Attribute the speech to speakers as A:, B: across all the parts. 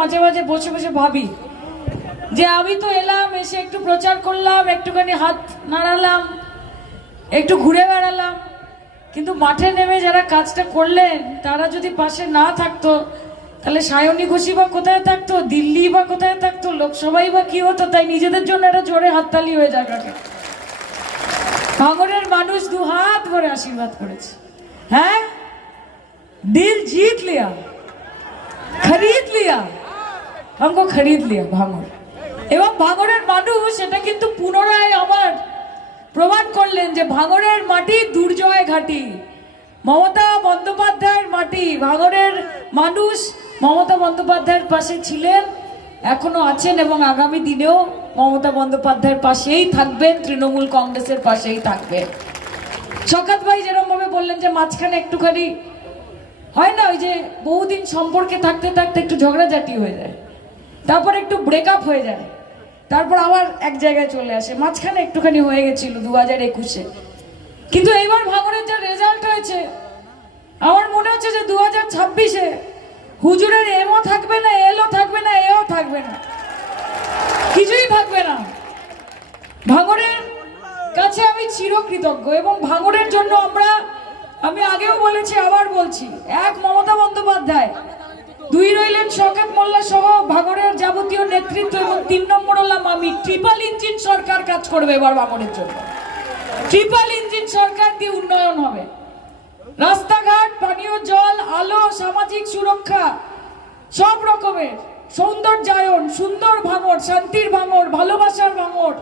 A: মাঝে মাঝে বসে বসে ভাবি যে আমি তো এলাম, এসে একটু প্রচার করলাম, একটুখানি হাত নাড়ালাম, একটু ঘুরে বেড়ালাম। কিন্তু মাঠে নেমে যারা কাজটা করলেন, তারা যদি পাশে না থাকতো, তাহলে সায়নী ঘোষী বা কোথায় থাকতো, দিল্লি বা কোথায় থাকতো, লোকসভাই বা কি হতো, তাই নিজেদের জন্য একটা জোরে হাততালি হয়ে যাক আগে ভাঙরের মানুষ দু হাত ভরে আশীর্বাদ করেছে। হ্যাঁ? দিল জিত লিয়া, খরিদ লিয়া। हमको খরিদ লিয়া ভাঙর এবং ভাঙরের মানুষ এটা কিন্তু পুনরায় আবার প্রমাণ করলেন যে ভাঙরের মাটি দুর্জয় ঘাটি মমতা বন্দ্যোপাধ্যায়ের মাটি ভাঙরের মানুষ মমতা বন্দ্যোপাধ্যায়ের পাশে ছিলেন এখনো আছেন এবং আগামী দিনেও মমতা বন্দ্যোপাধ্যায়ের পাশেই থাকবেন তৃণমূল কংগ্রেসের পাশেই থাকবেন শকাত ভাই যেরকম ভাবে বললেন যে মাঝখানে একটুখানি হয় না ওই যে বহুদিন সম্পর্কে থাকতে থাকতে একটু ঝগড়াঝাটি হয়ে যায় তারপর একটু ব্রেকআপ হয়ে যায়। তারপর আবার এক জায়গায় চলে আসে। মাঝখানে একটুখানি হয়ে গেছিল, দু হাজার একুশে। কিন্তু এইবার ভাঙনের যা রেজাল্ট হয়েছে, আমার মনে হচ্ছে যে দু হাজার ছাব্বিশে হুজুরের এমও থাকবে না, এলও থাকবে না, এও থাকবে না। কিছুই থাকবে না। ভাঙরের কাছে আমি চিরকৃতজ্ঞ এবং ভাঙরের জন্য আমরা, আমি আগেও বলেছি, আবার বলছি, এক মমতা বন্দ্যোপাধ্যায় দুই রইলেন শওকত মোল্লা সহ ভাঙরের যাবতীয় নেতৃত্ব এবং তিন নম্বর হলাম আমি। ট্রিপল ইঞ্জিন সরকার কাজ করবে এবার ভাঙরের জন্য। ট্রিপল ইঞ্জিন সরকার দিয়ে উন্নয়ন হবে। রাস্তাঘাট, পানীয় জল, আলো, সামাজিক সুরক্ষা, সব রকমের। সৌন্দর্যায়ন সুন্দর ভাঙর, শান্তির ভাঙর, ভালোবাসার ভাঙর।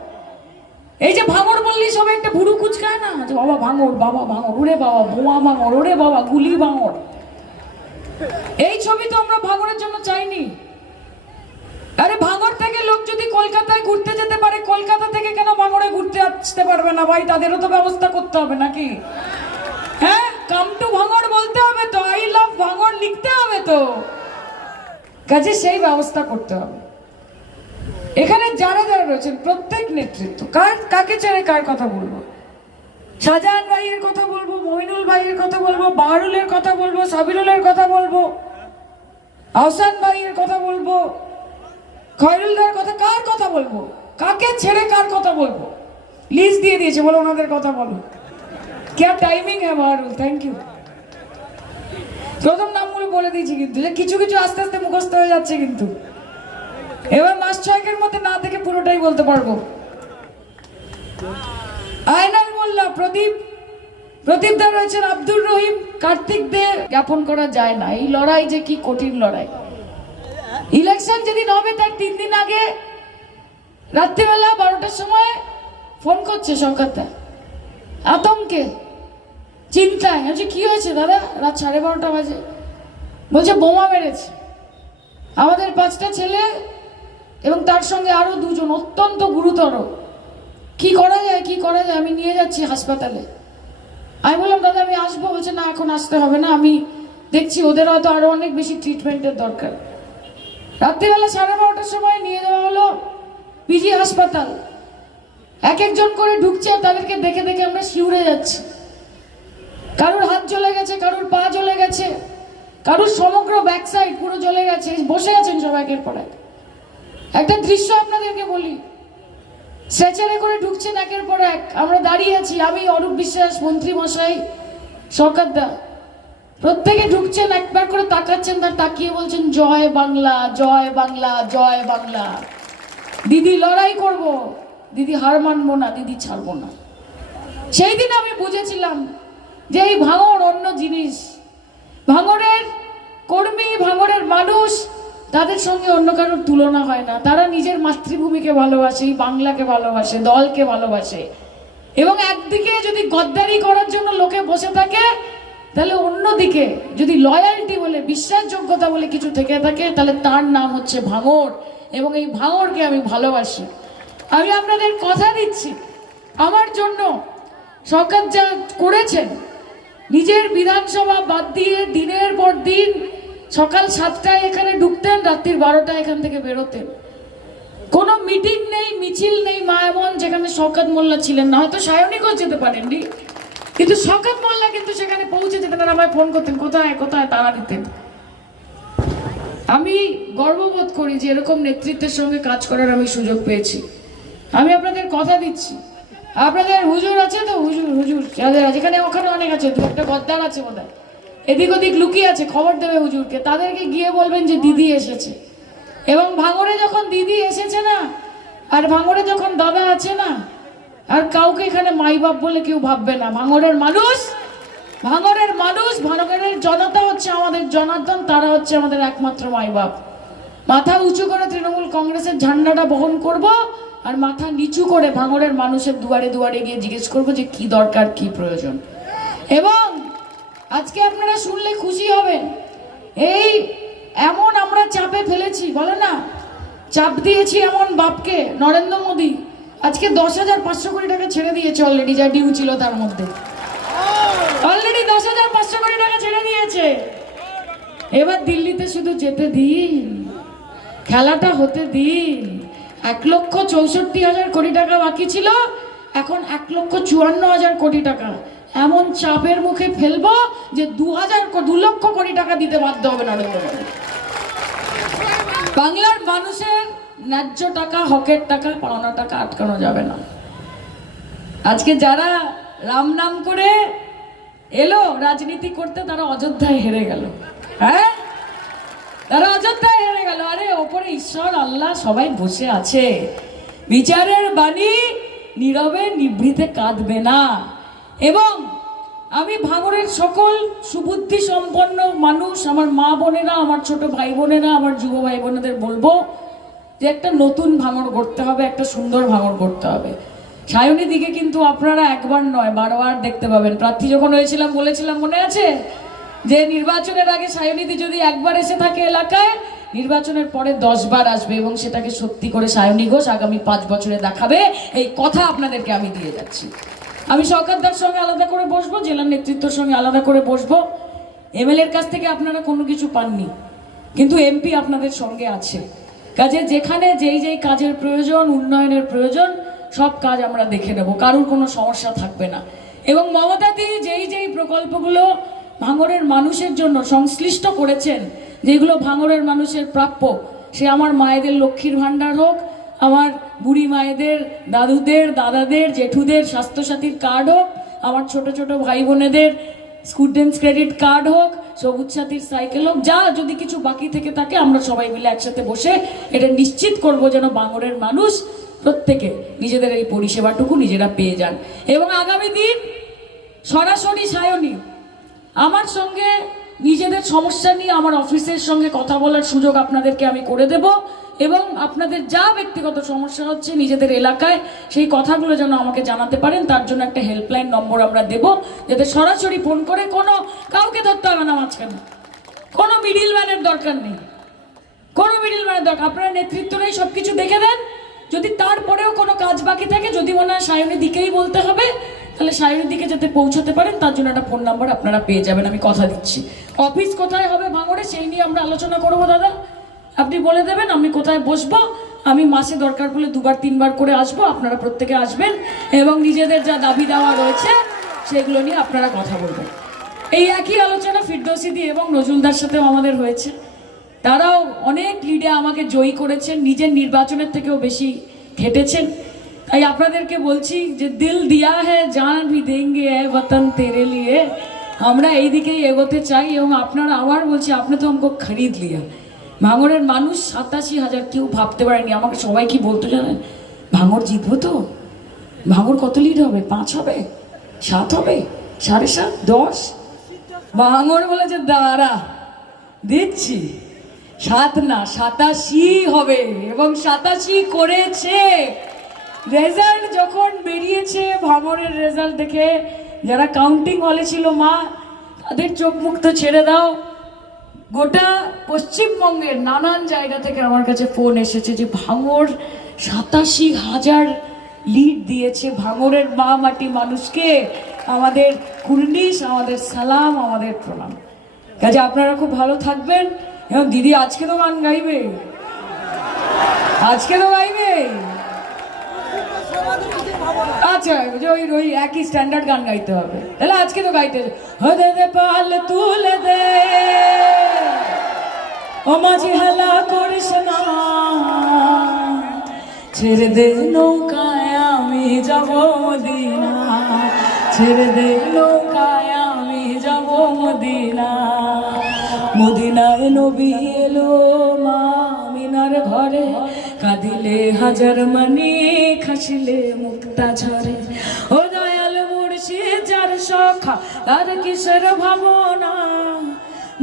A: এই যে ভাঙর বললেই সবাই একটা ভুরু কুচকায় না? যে বাবা ভাঙর বাবা ভাঙর, ওরে বাবা বোমা ভাঙর, ওরে বাবা, গুলি ভাঙর। এই ছবি তো আমরা ভাঙরের জন্য চাইনি। আরে ভাঙর থেকে লোক যদি কলকাতায় ঘুরতে যেতে পারে, কলকাতা থেকে কেন ভাঙরে ঘুরতে আসতে পারবে না ভাই? তাদেরও তো ব্যবস্থা করতে হবে নাকি? হ্যাঁ কাম টু ভাঙর বলতে হবে তো। আই লাভ ভাঙর লিখতে হবে তো। কাজে সেই ব্যবস্থা করতে হবে। এখানে যারা যারা রয়েছেন, প্রত্যেক নেতৃত্ব, কার কাকে ছেড়ে কার কথা বলব? শাহজাহান ভাইয়ের কথা বলব মহিনুল ভাইয়ের কথা বলব, বারুলের কথা বলব, সাবিরুলের কথা বলব, আহসান ভাইয়ের কথা বলব, খয়রুলদার কথা, কার কথা বলব? কাকে ছেড়ে কার কথা বলব? লিস্ট দিয়ে দিয়েছে, বলো ওনাদের কথা বলো। কে টাইমিং হ্যাঁ বারুল? থ্যাংক ইউ প্রথম নামগুলো বলে দিয়েছি কিন্তু, যে কিছু কিছু আস্তে আস্তে মুখস্থ হয়ে যাচ্ছে কিন্তু। এবার মাস ছয়েকের মধ্যে না থেকে পুরোটাই বলতে পারব। আয় মোল্লা প্রদীপ প্রদীপ দা রয়েছেন আব্দুর রহিম। কার্তিক দে জ্ঞাপন করা যায় না। এই লড়াই যে কি কঠিন লড়াই। ইলেকশন যেদিন হবে তার তিন দিন আগে রাত্রিবেলা বারোটার সময় ফোন করছে সরকারটা আতঙ্কে, চিন্তায়। বলছে, কি হয়েছে দাদা? রাত সাড়ে বারোটা বাজে। বলছে, বোমা মেরেছে। আমাদের পাঁচটা ছেলে এবং তার সঙ্গে আরও দুজন অত্যন্ত গুরুতর কি করা যায়, কি করা যায়? আমি নিয়ে যাচ্ছি হাসপাতালে। আমি বললাম, দাদা, আমি আসব। বলছে, না, এখন আসতে হবে না। আমি দেখছি ওদের হয়তো আরও অনেক বেশি ট্রিটমেন্টের দরকার। রাত্রিবেলা সাড়ে বারোটার সময় নিয়ে যাওয়া হলো পিজি হাসপাতাল। এক একজন করে ঢুকছে আর তাদেরকে দেখে দেখে আমরা শিউরে যাচ্ছি। কারোর হাত জ্বলে গেছে, কারোর পা জ্বলে গেছে, কারোর সমগ্র ব্যাক সাইড পুরো জ্বলে গেছে। বসে আছেন সব একের পর এক। একটা দৃশ্য আপনাদেরকে বলি। স্ট্রেচারে করে ঢুকছেন একের পর এক। আমরা দাঁড়িয়ে আছি। আমি, অরূপ বিশ্বাস, মন্ত্রী মশাই সরকার দা। প্রত্যেকে ঢুকছেন, একবার করে তাকাচ্ছেন, তার তাকিয়ে বলছেন, জয় বাংলা জয় বাংলা জয় বাংলা। দিদি লড়াই করব। দিদি হার মানবো না, দিদি ছাড়বো না। সেই দিন আমি বুঝেছিলাম যে এই ভাঙর অন্য জিনিস। ভাঙরের কর্মী ভাঙরের মানুষ তাদের সঙ্গে অন্য কারোর তুলনা হয় না। তারা নিজের মাতৃভূমিকে ভালোবাসে বাংলাকে ভালোবাসে, দলকে ভালোবাসে। এবং একদিকে যদি গদ্দারি করার জন্য লোকে বসে থাকে, তাহলে অন্যদিকে যদি লয়ালটি বলে, বিশ্বাসযোগ্যতা বলে কিছু থেকে থাকে, তাহলে তার নাম হচ্ছে ভাঙর এবং এই ভাঙরকে আমি ভালোবাসি। আমি আপনাদের কথা দিচ্ছি। আমার জন্য সরকার যা করেছেন, নিজের বিধানসভা বাদ দিয়ে দিনের পর দিন সকাল সাতটায় এখানে ঢুকতেন, রাত্রির বারোটায় এখান থেকে বেরোতেন। কোনো মিটিং নেই, মিছিল নেই মায়ামন যেখানে শওকত মোল্লা ছিলেন না। হয়তো সায়নিকও যেতে পারেননি, কিন্তু শওকত মোল্লা কিন্তু সেখানে পৌঁছে যেতেন আর আমায় ফোন করতেন, কোথায় কোথায় তারা দিতেন। আমি গর্ববোধ করি যে এরকম নেতৃত্বের সঙ্গে কাজ করার আমি সুযোগ পেয়েছি। আমি আপনাদের কথা দিচ্ছি। আপনাদের হুজুর আছে তো? হুজুর হুজুর, যাদের এখানে ওখানে অনেক আছে, দু একটা গদ্দার আছে বোধ এদিক ওদিক লুকিয়ে আছে, খবর দেবে হুজুরকে। তাদেরকে গিয়ে বলবেন যে দিদি এসেছে। এবং ভাঙরে যখন দিদি এসেছে না, আর ভাঙরে যখন দাদা আছে না, আর কাউকে এখানে মাই বাপ বলে কেউ ভাববে না। ভাঙরের মানুষ ভাঙরের মানুষ ভাঙরের জনতা হচ্ছে আমাদের জনার্দন, তারা হচ্ছে আমাদের একমাত্র মাই বাপ মাথা উঁচু করে তৃণমূল কংগ্রেসের ঝান্ডাটা বহন করব, আর মাথা নিচু করে ভাঙরের মানুষের দুয়ারে দুয়ারে গিয়ে জিজ্ঞেস করব যে কি দরকার, কি প্রয়োজন। এবং আজকে আপনারা শুনলে খুশি হবেন। এই, এমন আমরা চাপে ফেলেছি, বলে না? চাপ দিয়েছি এমন বাপকে, নরেন্দ্র মোদী। আজকে দশ হাজার পাঁচশো কোটি টাকা ছেড়ে দিয়েছে অলরেডি যা ডিউ ছিল তার মধ্যে। অলরেডি দশ হাজার পাঁচশো কোটি টাকা ছেড়ে দিয়েছে। এবার দিল্লিতে শুধু যেতে দিন, খেলাটা হতে দিন। এক লক্ষ চৌষট্টি হাজার কোটি টাকা বাকি ছিল, এখন এক লক্ষ চুয়ান্ন হাজার কোটি টাকা। এমন চাপের মুখে ফেলব যে দু হাজার দু লক্ষ কোটি টাকা দিতে বাধ্য হবে নরেন্দ্র মোদী। বাংলার মানুষের ন্যায্য টাকা, হকের টাকা পাওনা টাকা আটকানো যাবে না। আজকে যারা রাম নাম করে এলো রাজনীতি করতে, তারা অযোধ্যায় হেরে গেল। হ্যাঁ? তারা অযোধ্যায় হেরে গেল। আরে, ওপরে ঈশ্বর, আল্লাহ সবাই বসে আছে। বিচারের বাণী নীরবে নিভৃতে কাঁদবে না। এবং আমি ভাঙরের সকল সুবুদ্ধি সম্পন্ন মানুষ, আমার মা বোনেরা, আমার ছোট ভাই বোনেরা, আমার যুব ভাই বোনেদের বলব যে একটা নতুন ভাঙর করতে হবে, একটা সুন্দর ভাঙর করতে হবে। সায়নী দিকে কিন্তু আপনারা একবার নয়, বারবার দেখতে পাবেন। প্রার্থী যখন হয়েছিলাম, বলেছিলাম, মনে আছে? যে নির্বাচনের আগে সায়নীদি যদি একবার এসে থাকে এলাকায়, নির্বাচনের পরে দশ বার আসবে এবং সেটাকে সত্যি করে সায়নী ঘোষ আগামী পাঁচ বছরে দেখাবে। এই কথা আপনাদেরকে আমি দিয়ে যাচ্ছি। আমি সরকারদার সঙ্গে আলাদা করে বসবো, জেলার নেতৃত্বের সঙ্গে আলাদা করে বসবো। এমএলএর কাছ থেকে আপনারা কোনো কিছু পাননি। কিন্তু এমপি আপনাদের সঙ্গে আছে। কাজে যেখানে যেই যেই কাজের প্রয়োজন, উন্নয়নের প্রয়োজন, সব কাজ আমরা দেখে নেব। কারোর কোনো সমস্যা থাকবে না। এবং মমতাদি যেই যেই প্রকল্পগুলো ভাঙরের মানুষের জন্য সংশ্লিষ্ট করেছেন, যেগুলো ভাঙরের মানুষের প্রাপ্য, সে আমার মায়েদের লক্ষ্মীর ভাণ্ডার হোক আমার বুড়ি মায়েদের, দাদুদের, দাদাদের, জেঠুদের স্বাস্থ্যসাথীর কার্ড হোক, আমার ছোট ছোট ভাই বোনেদের স্টুডেন্টস ক্রেডিট কার্ড হোক, সবুজ সাথীর সাইকেল হোক, যা যদি কিছু বাকি থেকে থাকে, আমরা সবাই মিলে একসাথে বসে এটা নিশ্চিত করব যেন বাঙরের মানুষ প্রত্যেকে নিজেদের এই পরিষেবাটুকু নিজেরা পেয়ে যান। এবং আগামী দিন সরাসরি সায়নী, আমার সঙ্গে নিজেদের সমস্যা নিয়ে আমার অফিসের সঙ্গে কথা বলার সুযোগ আপনাদেরকে আমি করে দেব। এবং আপনাদের যা ব্যক্তিগত সমস্যা হচ্ছে নিজেদের এলাকায়, সেই কথাগুলো যেন আমাকে জানাতে পারেন। তার জন্য একটা হেল্পলাইন নম্বর আমরা দেব, যাতে সরাসরি ফোন করে কোনো, কাউকে ধরতে হবে না মাঝখানে। কোনো মিডিল ম্যানের দরকার নেই। কোনো মিডিল ম্যানের দরকার, আপনারা নেতৃত্বরাই সব কিছু দেখে দেন। যদি তারপরেও কোনো কাজ বাকি থাকে, যদি মনে হয় সায়নের দিকেই বলতে হবে, তাহলে সায়নের দিকে যাতে পৌঁছতে পারেন, তার জন্য একটা ফোন নাম্বার আপনারা পেয়ে যাবেন। আমি কথা দিচ্ছি। অফিস কোথায় হবে ভাঙড়ে, সেই নিয়ে আমরা আলোচনা করব, দাদা। আপনি বলে দেবেন, আমি কোথায় বসবো? আমি মাসে দরকার পড়লে দুবার, তিনবার করে আসব, আপনারা প্রত্যেকে আসবেন এবং নিজেদের যা দাবি দেওয়া রয়েছে, সেগুলো নিয়ে আপনারা কথা বলবেন। এই একই আলোচনা ফিরদৌসিদি এবং নজরুলদার সাথেও আমাদের হয়েছে। তারাও অনেক লিডে আমাকে জয়ী করেছেন, নিজের নির্বাচনের থেকেও বেশি খেটেছেন তাই আপনাদেরকে বলছি যে, দিল দিয়া হ্যাঁ জান ভি দেঙ্গে বতন তেরে লিয়ে। আমরা এই দিকেই এগোতে চাই এবং আপনারা আবার বলছি, আপনি তো আমাকে খরিদ লিয়া। ভাঙরের মানুষ সাতাশি হাজার কেউ ভাবতে পারেনি। আমাকে সবাই কি বলতো জানেন? ভাঙর জিতবো তো? ভাঙর কত লিড হবে? পাঁচ হবে? সাত হবে? সাড়ে সাত? দশ? ভাঙর বলেছে দাঁড়া, দিচ্ছি। সাত না, সাতাশি হবে এবং সাতাশি করেছে। রেজাল্ট যখন বেরিয়েছে ভাঙরের রেজাল্ট দেখে, যারা কাউন্টিং হলে ছিল মা, তাদের চোখ মুখ তো ছেড়ে দাও। গোটা পশ্চিমবঙ্গের নানান জায়গা থেকে আমার কাছে ফোন এসেছে যে ভাঙর সাতাশি হাজার লিড দিয়েছে। ভাঙরের মা মাটি মানুষকে আমাদের কুর্নিশ আমাদের সালাম, আমাদের প্রণাম। কাজে আপনারা খুব ভালো থাকবেন এবং দিদি আজকে তো গান গাইবে। আজকে তো গাইবে। আচ্ছা ওই ওই একই স্ট্যান্ডার্ড গান গাইতে হবে। তাহলে আজকে তো গাইতে হবে। পাল তুলে দে। মাঝি হেলা করিস না। ছেড়ে দে নৌকায়, আমি যাব মদিনা ছেড়ে দে নৌকায়, আমি যাব মদিনা মদিনায় নবী এলো মা মিনার ঘরে। কাঁদিলে হাজার মানি, খাসিলে মুক্তা ঝরে। ও দয়াল মুর্শিদ, যার সখা, তার কিসের ভাবনা।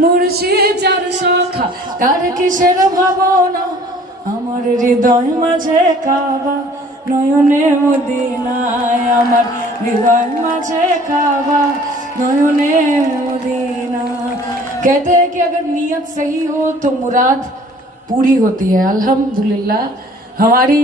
A: মুর্শিদ, যার সখা তার কিসের ভাবনা আমার হৃদয় মাঝে কাবা নয়নে মদিনায় আমার হৃদয় মাঝে काबा नयने मदीना कहते हैं कि अगर नीयत सही हो तो मुराद पूरी होती है अल्हम्दुलिल्लाह हमारी